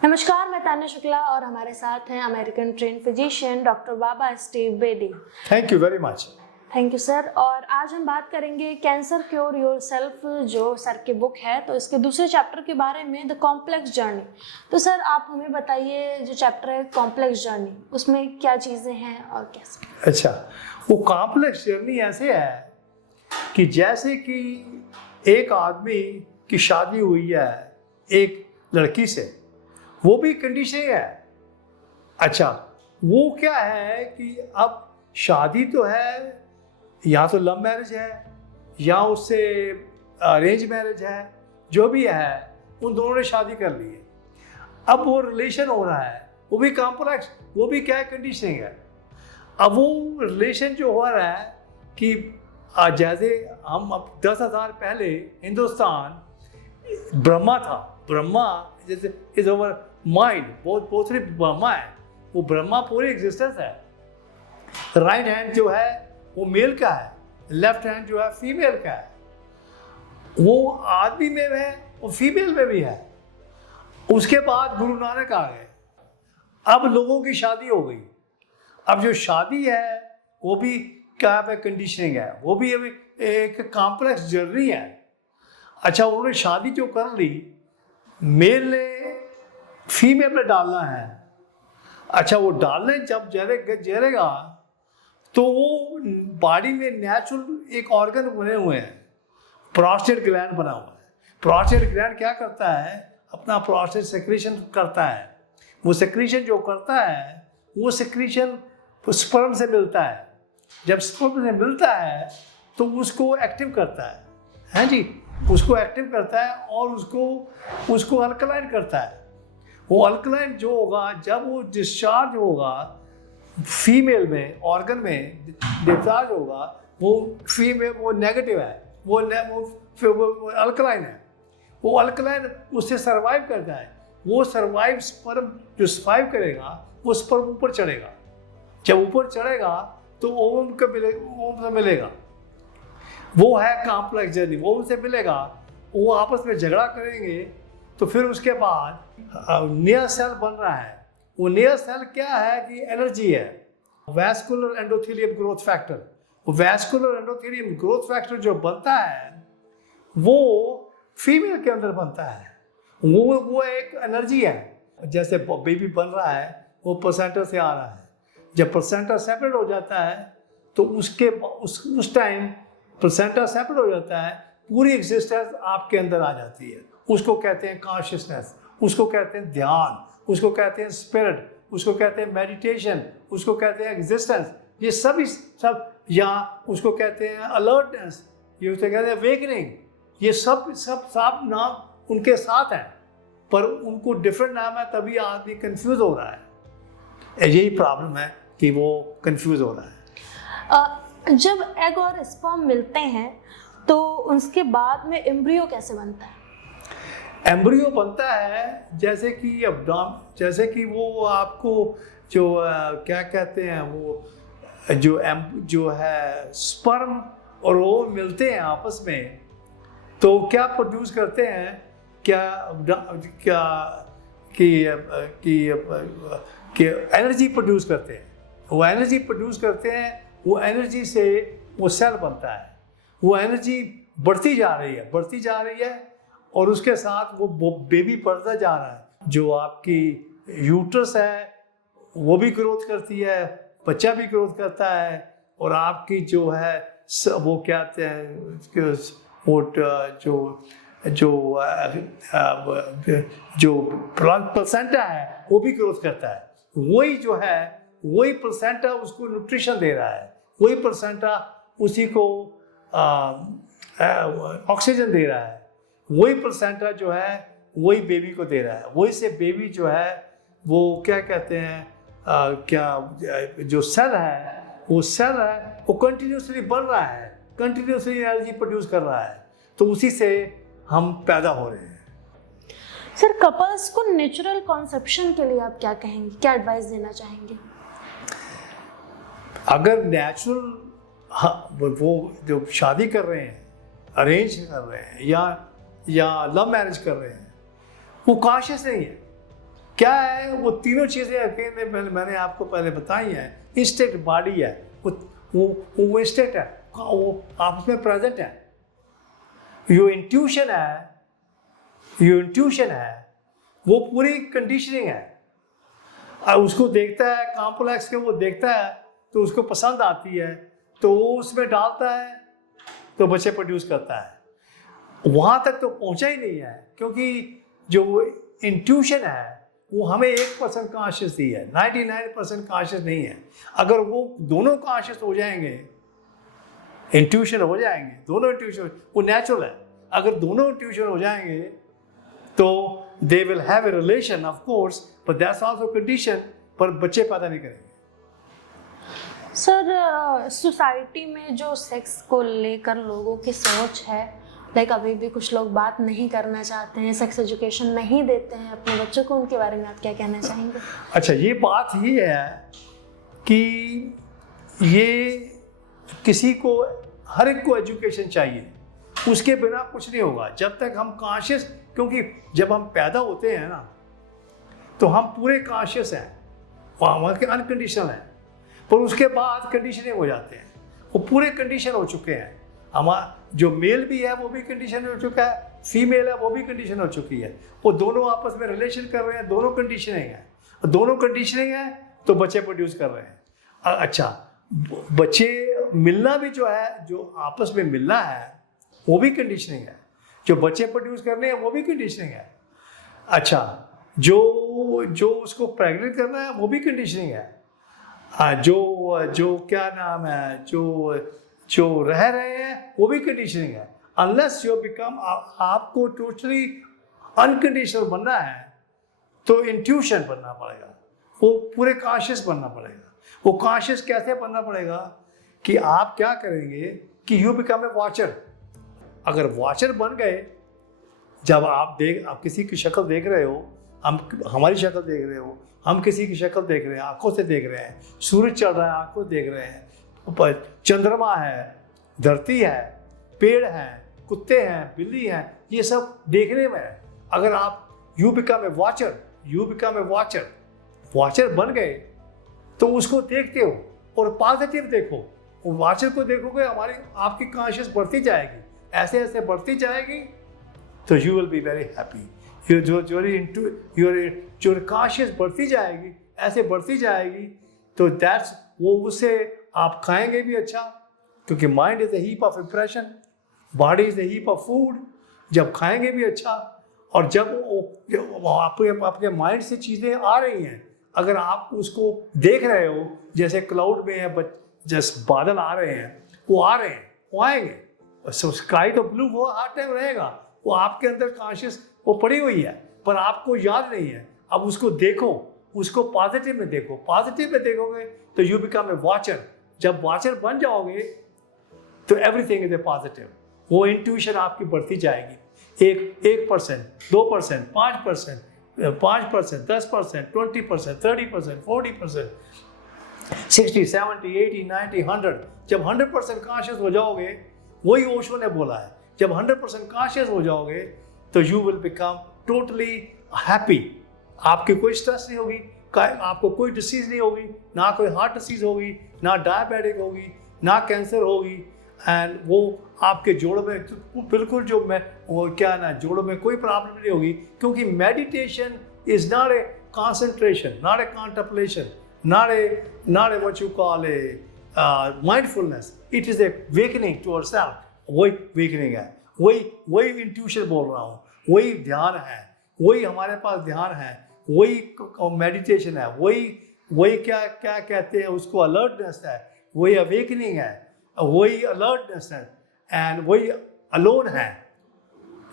नमस्कार, मैं तान्या शुक्ला और हमारे साथ हैं American train physician doctor Baba Steve Bedi. Thank you very much. Thank you sir. और आज हम बात करेंगे कैंसर क्योर योरसेल्फ, जो सर की बुक है, तो इसके दूसरे चैप्टर के बारे में, द कॉम्प्लेक्स जर्नी। तो सर आप हमें बताइए, जो चैप्टर है कॉम्प्लेक्स जर्नी, उसमें क्या चीज़ें हैं और कैसे? अच्छा, वो कॉम्प्लेक्स जर्नी ऐसे है कि जैसे कि एक आदमी की शादी हुई है एक लड़की से, वो भी कंडीशन है। अच्छा, वो क्या है कि अब शादी तो है, या तो लव मैरिज है या उससे अरेंज मैरिज है, जो भी है, उन दोनों ने शादी कर ली है। अब वो रिलेशन हो रहा है, वो भी कॉम्प्लेक्स, वो भी क्या कंडीशनिंग है। अब वो रिलेशन जो हो रहा है कि जैसे हम अब 10,000 पहले हिंदुस्तान ब्रह्मा था, ब्रह्मा जैसे इज ओवर माइंड, बहुत सिर्फ ब्रह्मा है, वो ब्रह्मा पूरी एग्जिस्टेंस है। राइट हैंड जो है वो मेल का है, लेफ्ट हैंड जो है फीमेल का है। वो आदमी में है, वो फीमेल में भी है। उसके बाद गुरु नानक आ गए, अब लोगों की शादी हो गई। अब जो शादी है वो भी क्या है, कंडीशनिंग है, वो भी अभी एक कॉम्प्लेक्स जर्नी है। अच्छा, उन्होंने शादी जो कर ली, मेल ने फीमेल में डालना है। अच्छा, वो डालने जब जरेगा तो वो बॉडी में नेचुरल एक ऑर्गन बने हुए हैं, प्रोस्टेट ग्लैंड बना हुआ है। प्रोस्टेट ग्लैंड क्या करता है, अपना प्रोस्टेट सेक्रेशन करता है। वो सेक्रेशन जो करता है, वो सेक्रेशन स्पर्म से मिलता है। जब स्पर्म से मिलता है तो उसको एक्टिव करता है जी, उसको एक्टिव करता है और उसको अल्कलाइन करता है। वो अल्कलाइन जो होगा, जब वो डिस्चार्ज होगा फीमेल में, ऑर्गन में डिस्चार्ज होगा, वो फीमेल वो नेगेटिव है, वो अल्कलाइन है। वो अल्कलाइन उससे सर्वाइव करता है। वो सर्वाइव स्पर्म जो सर्वाइव करेगा, वो स्पर्म ऊपर चढ़ेगा। जब ऊपर चढ़ेगा तो ओवम से मिलेगा। वो है कॉम्प्लेक्स जर्नी, वो उनसे मिलेगा, वो आपस में झगड़ा करेंगे। तो फिर उसके बाद नया सेल बन रहा है। वो नया सेल क्या है कि एनर्जी है, वैस्कुलर एंडोथेलियम ग्रोथ फैक्टर। वो वैस्कुलर एंडोथेलियम ग्रोथ फैक्टर जो बनता है वो फीमेल के अंदर बनता है। वो एक एनर्जी है। जैसे बेबी बन रहा है, वो प्लेसेंटा से आ रहा है। जब प्लेसेंटा सेपरेट हो जाता है तो उस टाइम प्लेसेंटा सेपरेट हो जाता है, पूरी एग्जिस्टेंस आपके अंदर आ जाती है। उसको कहते हैं कॉन्शियसनेस, उसको कहते हैं ध्यान, उसको कहते हैं स्पिरिट, उसको कहते हैं मेडिटेशन, उसको कहते हैं एग्जिस्टेंस। ये सब या उसको कहते हैं अलर्टनेस, ये उसको कहते हैं अवेकनिंग। ये सब नाम उनके साथ हैं, पर उनको डिफरेंट नाम है, तभी आदमी कंफ्यूज हो रहा है। यही प्रॉब्लम है कि वो कंफ्यूज हो रहा है। जब एग और स्पर्म मिलते हैं तो उसके बाद में एम्ब्रियो कैसे बनता है? एम्ब्रियो बनता है जैसे कि वो आपको जो क्या कहते हैं, वो जो है स्पर्म और वो मिलते हैं आपस में, तो क्या प्रोड्यूस करते हैं, कि एनर्जी प्रोड्यूस करते हैं। वो एनर्जी प्रोड्यूस करते हैं, वो एनर्जी से वो सेल बनता है। वो एनर्जी बढ़ती जा रही है और उसके साथ वो बेबी बढ़ता जा रहा है। जो आपकी यूट्रस है वो भी ग्रोथ करती है, बच्चा भी ग्रोथ करता है, और आपकी जो है वो क्या कहते हैं, वो जो प्लेसेंटा है वो भी ग्रोथ करता है। वही प्लेसेंटा उसको न्यूट्रिशन दे रहा है, वही प्लेसेंटा उसी को ऑक्सीजन दे रहा है, वही प्लेसेंटा जो है वही बेबी को दे रहा है। वही से बेबी जो है वो क्या कहते हैं, जो सेल है वो कंटिन्यूसली बढ़ रहा है, कंटिन्यूसली एनर्जी प्रोड्यूस कर रहा है, तो उसी से हम पैदा हो रहे हैं। सर, कपल्स को नेचुरल कॉन्सेप्शन के लिए आप क्या कहेंगे, क्या एडवाइस देना चाहेंगे? अगर नेचुरल वो जो शादी कर रहे हैं, अरेंज कर रहे हैं या लव मैरिज कर रहे हैं, वो कॉन्शियस नहीं है क्या है वो तीनों चीज़ें अकेले मैंने आपको पहले बताई हैं। इंस्टेंट बॉडी है, वो इंस्टेंट है, वो आपस में प्रेजेंट है। जो इंट्यूशन है वो पूरी कंडीशनिंग है। और उसको देखता है कॉम्प्लेक्स के, वो देखता है तो उसको पसंद आती है तो वो उसमें डालता है तो बच्चे प्रोड्यूस करता है। वहाँ तक तो पहुँचा ही नहीं है, क्योंकि जो इंट्यूशन है वो हमें 1% कॉन्शियस दी है, 99% कॉन्शियस नहीं है। अगर वो दोनों कॉन्शियस हो जाएंगे, इंट्यूशन हो जाएंगे, दोनों इंट्यूशन, वो नेचुरल है। अगर दोनों इंट्यूशन हो जाएंगे तो they will have a relation of course, but that's also condition, पर बच्चे पैदा नहीं करेंगे। सर सोसाइटी में जो सेक्स को लेकर लोगों की सोच है, लाइक अभी भी कुछ लोग बात नहीं करना चाहते हैं, सेक्स एजुकेशन नहीं देते हैं अपने बच्चों को, उनके बारे में आप क्या कहना चाहेंगे? अच्छा, ये बात ही है कि ये किसी को, हर एक को एजुकेशन चाहिए, उसके बिना कुछ नहीं होगा जब तक हम कॉन्शियस, क्योंकि जब हम पैदा होते हैं ना तो हम पूरे कॉन्शियस हैं, वहाँ के अनकंडीशनल हैं, पर उसके बाद कंडीशनिंग हो जाते हैं, वो पूरे कंडीशन हो चुके हैं। हमारा जो मेल भी है वो भी कंडीशन हो चुका है, फीमेल है वो भी कंडीशन हो चुकी है, वो दोनों आपस में रिलेशन कर रहे हैं, दोनों कंडीशनिंग है, दोनों कंडीशनिंग है तो बच्चे प्रोड्यूस कर रहे हैं। अच्छा, बच्चे मिलना भी जो है, जो आपस में मिलना है वो भी कंडीशनिंग है, जो बच्चे प्रोड्यूस करने हैं वो भी कंडीशनिंग है। अच्छा, जो उसको प्रेग्नेंट करना है वो भी कंडीशनिंग है। जो क्या नाम है, जो रह रहे हैं वो भी कंडीशनिंग है। अनलेस यू बिकम, आपको टोटली अनकंडीशनल बनना है तो इंट्यूशन बनना पड़ेगा, वो पूरे कॉन्शियस बनना पड़ेगा। वो कॉन्शियस कैसे बनना पड़ेगा कि आप क्या करेंगे कि यू बिकम ए वॉचर। अगर वॉचर बन गए, जब आप किसी की शक्ल देख रहे हो, हमारी शक्ल देख रहे हो, हम किसी की शक्ल देख रहे हैं, आंखों से देख रहे हैं, सूरज चढ़ रहा है आंखों से देख रहे हैं, ऊपर चंद्रमा है, धरती है, पेड़ हैं, कुत्ते हैं, बिल्ली हैं, ये सब देखने में है। अगर आप यू बिकम ए वॉचर बन गए तो उसको देखते हो और पॉजिटिव देखो, और वॉचर को देखोगे, आपकी कॉन्शियस बढ़ती जाएगी, ऐसे ऐसे बढ़ती जाएगी तो you will be very happy. जो कॉन्शियस बढ़ती जाएगी, ऐसे बढ़ती जाएगी तो दैट्स वो, उससे आप खाएंगे भी अच्छा, क्योंकि mind is a heap of impression, body is a heap of food. जब खाएंगे भी अच्छा, और जब आपके माइंड से चीज़ें आ रही हैं, अगर आप उसको देख रहे हो, जैसे क्लाउड में है, जैसे बादल आ रहे हैं, वो आ रहे हैं, वो आएंगे, स्काई तो ब्लू वो हर टाइम रहेगा, वो आपके अंदर कॉन्शियस वो पड़ी हुई है, पर आपको याद नहीं है। अब उसको देखो, उसको पॉजिटिव में देखो, पॉजिटिव में देखोगे तो यू बिकम ए वॉचर। जब वॉचर बन जाओगे तो एवरीथिंग इज ए पॉजिटिव, वो इंट्यूशन आपकी बढ़ती जाएगी। 1%, 2%, 5%, 5%, 10%, 20%, 30%, 40%, 60, 70, 80, 90, 100। जब 100% कॉन्शियस हो जाओगे, वही ओशो ने बोला है, जब 100% कॉन्शियस हो जाओगे तो you will become totally happy. आपकी कोई स्ट्रेस नहीं होगी, आपको कोई डिसीज नहीं होगी, ना कोई हार्ट डिसीज होगी, ना डायबिटिक होगी, ना कैंसर होगी, एंड वो आपके जोड़ों में बिल्कुल जोड़ों में कोई प्रॉब्लम नहीं होगी, क्योंकि meditation is not a concentration, not a contemplation, not a what you call a mindfulness. It is a awakening to ourselves. वही awakening है, वही intuition बोल रहा हूँ, वही ध्यान है, वही हमारे पास ध्यान है, वही मेडिटेशन है, वही क्या कहते हैं उसको, अलर्टनेस है, वही अवेकनिंग है, वही अलर्टनेस है, एंड वही अलोन है।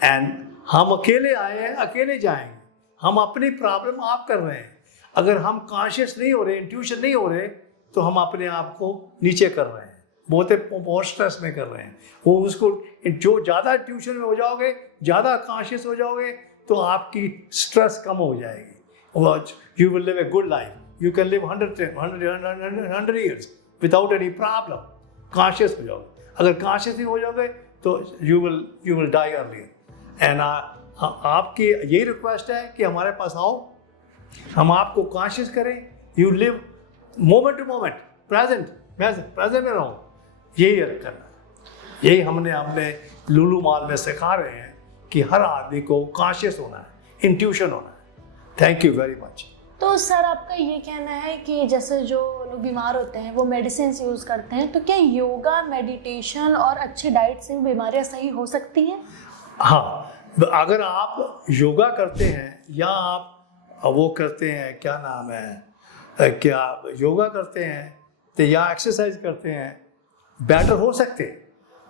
एंड हम अकेले आए हैं, अकेले जाएंगे। हम अपनी प्रॉब्लम आप कर रहे हैं। अगर हम कॉन्शियस नहीं हो रहे, इंट्यूशन नहीं हो रहे, तो हम अपने आप को नीचे कर रहे हैं, बहुत स्ट्रेस में कर रहे हैं। वो उसको जो ज़्यादा इंट्यूशन में हो जाओगे, ज़्यादा कॉन्शियस हो जाओगे, तो आपकी स्ट्रेस कम हो जाएगी। You will live a good life, you can live 100 years without any problem. Conscious हो जाओगे। अगर कॉन्शियस नहीं हो जाओगे तो you will die earlier. And आपकी यही रिक्वेस्ट है कि हमारे पास आओ, हम आपको कॉन्शियस करें, you live moment to moment, present में रहो, यही करना। यही हमने लुलु मॉल में सिखा रहे हैं कि हर आदमी को कॉन्शियस होना है, इंट्यूशन होना है। Thank you very much. तो सर आपका ये कहना है कि जैसे जो लोग बीमार होते हैं वो मेडिसिन यूज़ करते हैं, तो क्या योगा, मेडिटेशन और अच्छी डाइट से बीमारियां सही हो सकती हैं? हाँ, अगर आप योगा करते हैं या आप वो करते हैं, क्या नाम है, क्या योगा करते हैं तो या एक्सरसाइज करते हैं, बेटर हो सकते हैं।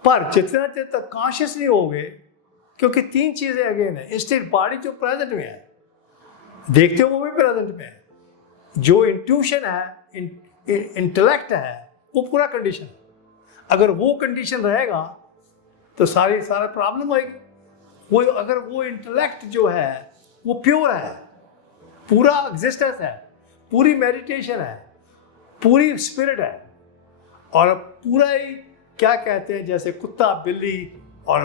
पर जितना देर तक कॉन्शियस नहीं होगे, क्योंकि 3 चीज़ें अगेन है। इंस्टेंट बॉडी जो प्रेजेंट में है, देखते हो वो भी प्रेजेंट में है, जो इंट्यूशन है, इंटेलेक्ट है, वो पूरा कंडीशन है। अगर वो कंडीशन रहेगा तो सारा प्रॉब्लम होगी। वो अगर वो इंटेलेक्ट जो है वो प्योर है, पूरा एग्जिस्टेंस है, पूरी मेडिटेशन है, पूरी स्पिरिट है, और पूरा ही क्या कहते हैं, जैसे कुत्ता, बिल्ली और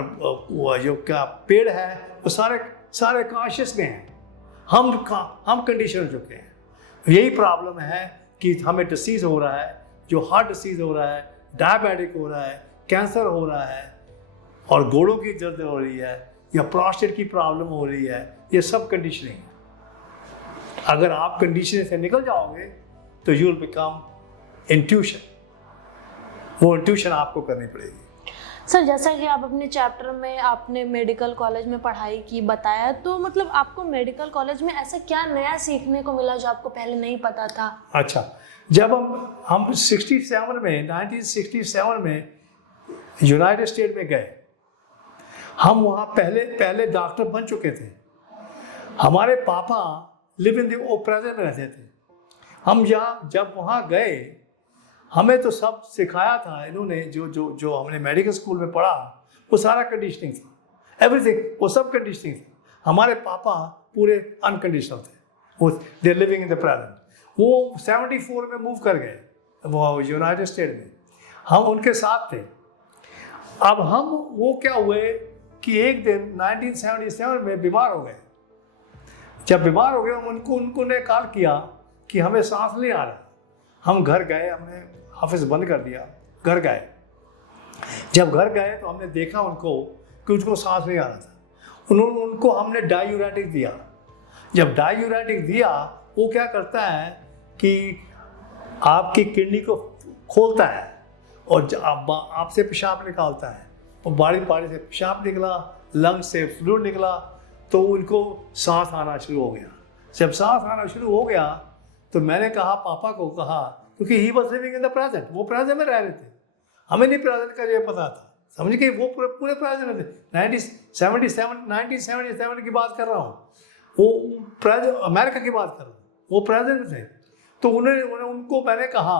वो जो क्या पेड़ है, वो सारे कॉन्शियस में हैं। हम कंडीशन हो चुके हैं। यही प्रॉब्लम है कि हमें डिसीज़ हो रहा है, जो हार्ट डिसीज़ हो रहा है, डायबिटिक हो रहा है, कैंसर हो रहा है, और गोड़ों की दर्द हो रही है, या प्रोस्टेट की प्रॉब्लम हो रही है। ये सब कंडीशनिंग है। अगर आप कंडीशन से निकल जाओगे तो यू विल बिकम इंट्यूशन। वो इंट्यूशन आपको करनी पड़ेगी। सर जैसा कि आप अपने चैप्टर में आपने मेडिकल कॉलेज में पढ़ाई की बताया, तो मतलब आपको मेडिकल कॉलेज में ऐसा क्या नया सीखने को मिला जो आपको पहले नहीं पता था? अच्छा, जब हम 1967 में यूनाइटेड स्टेट में गए, हम वहाँ पहले डॉक्टर बन चुके थे। हमारे पापा लिव इन द प्रेजेंट में रहते थे। हम जब वहाँ गए, हमें तो सब सिखाया था इन्होंने, जो हमने मेडिकल स्कूल में पढ़ा, वो सारा कंडीशनिंग था, एवरीथिंग, वो सब कंडीशनिंग था। हमारे पापा पूरे अनकंडीशनल थे, वो दे लिविंग इन द प्रेजेंट। वो 74 में मूव कर गए वो यूनाइटेड स्टेट में, हम उनके साथ थे। अब हम वो क्या हुए कि एक दिन 1977 में बीमार हो गए। जब बीमार हो गए, उनको ने कॉल किया कि हमें सांस नहीं आ रहा। हम घर गए, हमने ऑफिस बंद कर दिया, घर गए। जब घर गए तो हमने देखा उनको कि उनको सांस नहीं आ रहा था। उनको हमने डायूरेटिक दिया। जब डायूरेटिक दिया, वो क्या करता है कि आपकी किडनी को खोलता है और आपसे पेशाब निकालता है, और बारी से पेशाब निकला, लंग से फ्लूइड निकला, तो उनको सांस आना शुरू हो गया। जब सांस आना शुरू हो गया तो मैंने कहा, पापा को कहा, क्योंकि he was living in the present, वो प्रेजेंट में रह रहे थे, हमें नहीं प्रेजेंट का ये पता था, समझ के वो पूरे प्रेजेंट में थे। 1977 की बात कर रहा हूँ, वो प्रेजेंट, अमेरिका की बात कर रहा हूँ, वो प्रेजेंट में थे। तो उनको मैंने कहा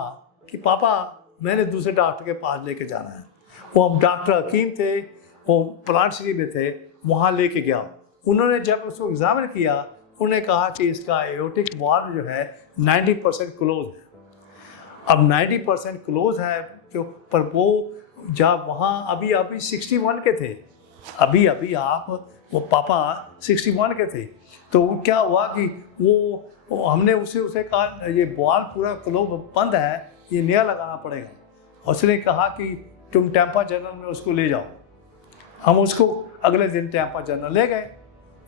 कि पापा, मैंने दूसरे डॉक्टर के पास लेके जाना है। वो हम डॉक्टर हकीम थे, वो प्लांट सिटी में थे, वहाँ लेके गया। उन्होंने जब उसको एग्जामिन किया, उन्होंने कहा कि इसका एओर्टिक वाल्व जो है 90% क्लोज है। अब 90% क्लोज है, जो पर वो जब वहाँ अभी 61 के थे, अभी वो पापा 61 के थे, तो क्या हुआ कि वो हमने उसे कहा, ये बॉल पूरा क्लोज बंद है, ये नया लगाना पड़ेगा। उसने कहा कि तुम टैंपा जनरल में उसको ले जाओ। हम उसको अगले दिन टैंपा जनरल ले गए।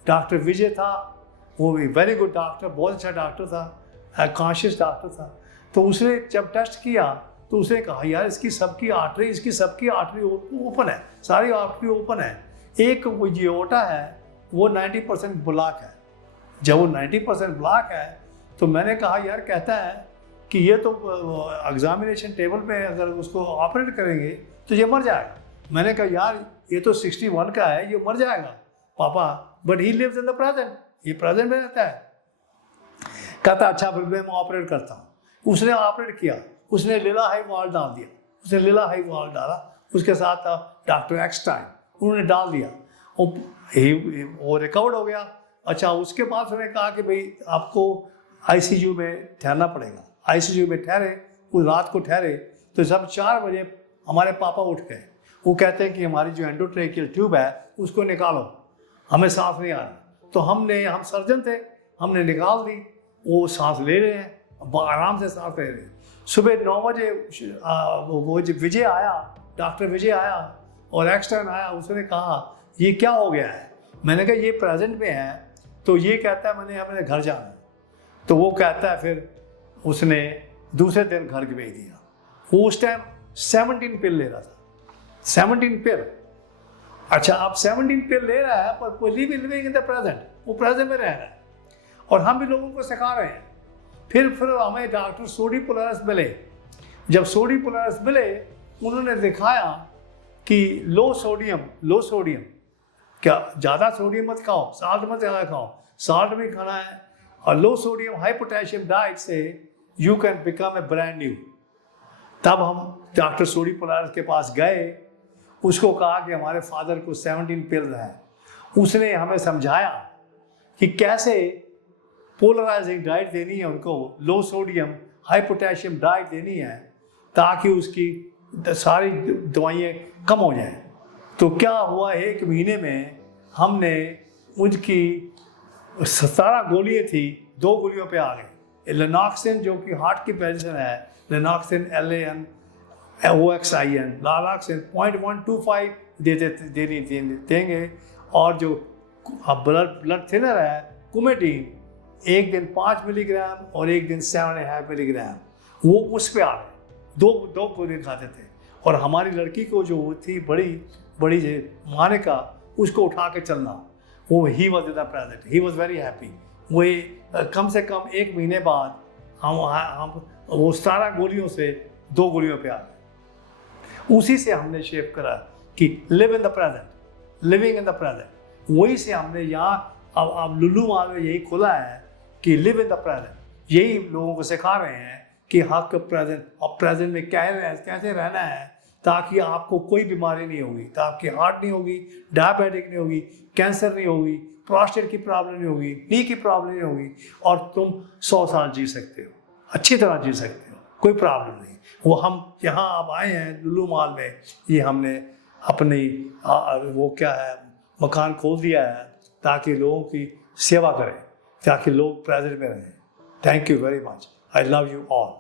डॉक्टर विजय था, वो भी वेरी गुड डॉक्टर, बहुत अच्छा डॉक्टर था, कॉन्शियस डॉक्टर था। तो उसने जब टेस्ट किया तो उसने कहा, यार इसकी सबकी आर्टरी ओपन है, सारी आर्टरी ओपन है, एक वो जियोटा है वो 90% ब्लॉक है। जब वो 90% ब्लॉक है तो मैंने कहा, यार कहता है कि ये तो एग्जामिनेशन टेबल पे अगर उसको ऑपरेट करेंगे तो ये मर जाएगा। मैंने कहा, यार ये तो 61 का है, ये मर जाएगा पापा, but he lives in the present, ये प्रेजेंट में रहता है। कहता, अच्छा फिर मैं ऑपरेट करता हूँ। उसने ऑपरेट किया, उसने लीला हाई वाल डाल दिया, उसने लीला हाई वाल डाला, उसके साथ था डॉक्टर एक्सटाइन, उन्होंने डाल दिया, वो रिकवर्ड हो गया। अच्छा, उसके बाद उसने कहा कि भाई आपको आईसीयू में ठहरना पड़ेगा। आईसीयू में ठहरे, उस रात को ठहरे, तो जब 4 बजे हमारे पापा उठ गए। वो कहते हैं कि हमारी जो एंडोट्रेकियल ट्यूब है उसको निकालो, हमें सांस नहीं आ रहा। तो हम सर्जन थे, हमने निकाल दी। वो सांस ले रहे हैं, आराम से सांस ले रहे हैं। सुबह 9 बजे वो जो विजय आया, डॉक्टर विजय आया और एक्सटर्न आया, उसने कहा ये क्या हो गया है। मैंने कहा ये प्रेजेंट में है। तो ये कहता है मैंने अपने घर जाना है। तो वो कहता है, फिर उसने दूसरे दिन घर भेज दिया। वो उस टाइम 17 पिल ले रहा था, 17 पिल। अच्छा, आप 17 पिल ले रहा है पर लिविंग इन द प्रेजेंट, वो प्रेजेंट में रह रहा है। और हम भी लोगों को सिखा रहे हैं। फिर हमें डॉक्टर सोडी पोलारस मिले। जब सोडी पोलारस मिले, उन्होंने दिखाया कि लो सोडियम, क्या ज़्यादा सोडियम मत खाओ, साल्ट मत ज़्यादा खाओ, साल्ट भी खाना है, और लो सोडियम हाई पोटेशियम डाइट से you can become a brand new. तब हम डॉक्टर सोडी पोलारस के पास गए, उसको कहा कि हमारे फादर को 17 पिल्स हैं। उसने हमें समझाया कि कैसे पोलराइजिंग डाइट देनी है उनको, लो सोडियम हाई पोटेशियम डाइट देनी है, ताकि उसकी सारी दवाइयाँ कम हो जाएं। तो क्या हुआ, 1 महीने में हमने उनकी 17 गोलियाँ थी, 2 गोलियों पे आ गए। लेनॉक्सिन जो कि हार्ट की मेडिसिन है, लेनॉक्सिन LAN-OXIN, नालॉक्सिन 0.125 देंगे। और जो ब्लड थिनर है कुमेटीन, एक दिन 5 मिलीग्राम और एक दिन 7.5 मिलीग्राम, वो उस पे आ गए। दो गोली खाते थे। और हमारी लड़की को जो थी बड़ी माँ ने कहा उसको उठा के चलना, वो he was in the present, he was very happy. वो कम से कम 1 महीने बाद हम वो 17 गोलियों से 2 गोलियों पे आ गए। उसी से हमने शेप करा कि live in the present, living in the present. वही से हमने यहाँ अब लुल्लू मॉल में यही खुला है कि लिव इन द प्रेजेंट। यही लोगों को सिखा रहे हैं कि हक प्रेजेंट, और प्रेजेंट में कैसे रहना है, ताकि आपको कोई बीमारी नहीं होगी, तो आपकी हार्ट नहीं होगी, डायबिटिक नहीं होगी, कैंसर नहीं होगी, प्रोस्टेट की प्रॉब्लम नहीं होगी, नी की प्रॉब्लम नहीं होगी, और तुम 100 साल जी सकते हो, अच्छी तरह जी सकते हो, कोई प्रॉब्लम नहीं। वो हम यहाँ अब आए हैं लुल्लू मॉल में, ये हमने अपनी वो क्या है मकान खोल दिया है ताकि लोगों की सेवा करें, ताकि लोग प्रेजेंट में रहें। Thank you very much. I love you all.